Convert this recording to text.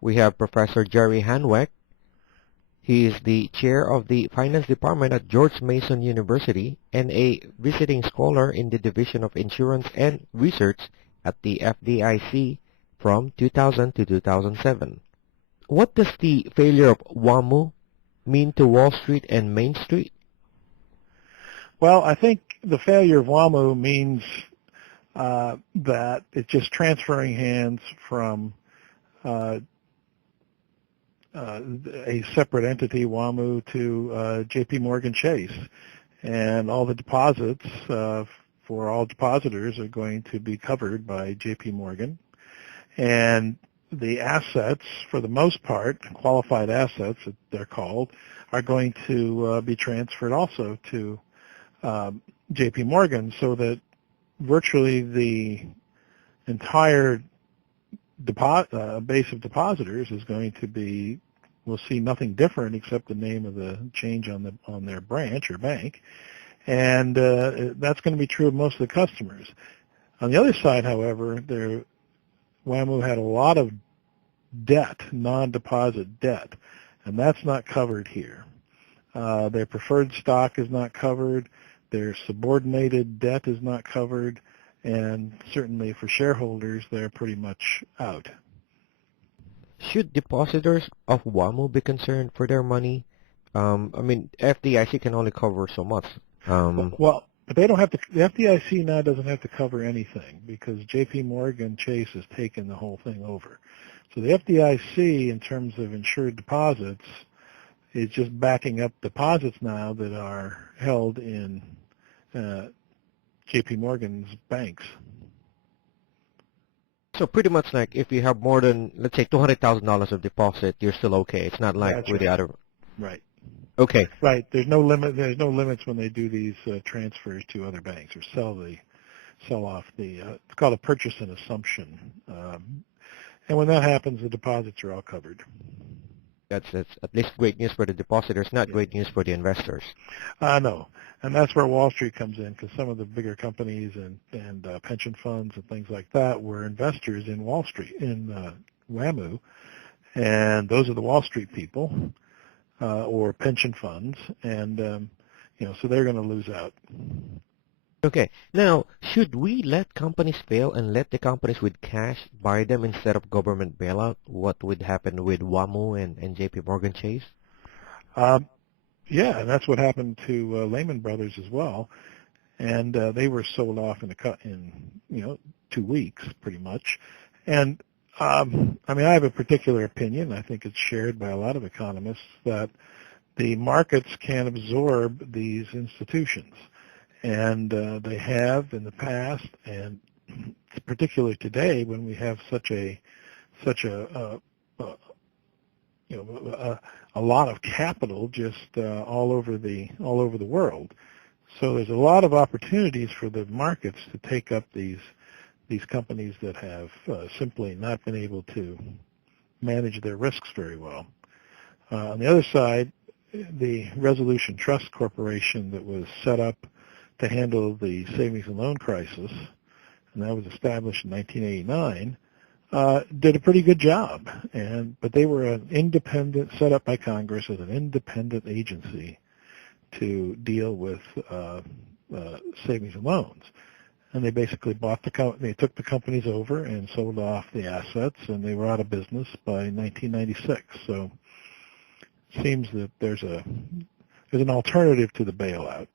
we have Professor Jerry Hanweck. He is the chair of the Finance Department at George Mason University and a visiting scholar in the Division of Insurance and Research at the FDIC from 2000 to 2007. What does the failure of WaMu mean to Wall Street and Main Street? Well, I think the failure of WaMu means that it's just transferring hands from a separate entity, WaMu, to JPMorgan Chase. And all the deposits for all depositors are going to be covered by JPMorgan. And the assets, for the most part, qualified assets, that they're called, are going to be transferred also to JPMorgan, so that virtually the entire base of depositors is going to be, we'll see nothing different except the name of the change on their branch or bank, and that's going to be true of most of the customers. On the other side, however, WaMu had a lot of debt, non-deposit debt, and that's not covered here. Their preferred stock is not covered, their subordinated debt is not covered, and certainly for shareholders, they're pretty much out. Should depositors of WaMu be concerned for their money? I mean, FDIC can only cover so much. Well, but they don't have to. The FDIC now doesn't have to cover anything because JPMorgan Chase has taken the whole thing over. So the FDIC, in terms of insured deposits, is just backing up deposits now that are held in JPMorgan's banks. So pretty much like if you have more than, let's say, $200,000 of deposit, you're still okay. It's not like That's with right. the other. Right. Okay. Right. There's no limit. There's no limits when they do these transfers to other banks or sell off the. It's called a purchase and assumption. And when that happens, the deposits are all covered. That's at least great news for the depositors, not great news for the investors. No, and that's where Wall Street comes in, because some of the bigger companies and pension funds and things like that were investors in Wall Street, in WaMu, and those are the Wall Street people or pension funds, and so they're going to lose out. Okay. Now, should we let companies fail and let the companies with cash buy them instead of government bailout? What would happen with WaMu and JPMorgan Chase? Yeah, and that's what happened to Lehman Brothers as well, and they were sold off in 2 weeks, pretty much. And I have a particular opinion. I think it's shared by a lot of economists that the markets can absorb these institutions. And they have in the past, and particularly today when we have such a lot of capital just all over the world. So there's a lot of opportunities for the markets to take up these companies that have simply not been able to manage their risks very well. On the other side, the Resolution Trust Corporation that was set up to handle the savings and loan crisis, and that was established in 1989, did a pretty good job. But they were an independent, set up by Congress as an independent agency to deal with savings and loans. And they basically they took the companies over and sold off the assets, and they were out of business by 1996. So it seems that there's an alternative to the bailout.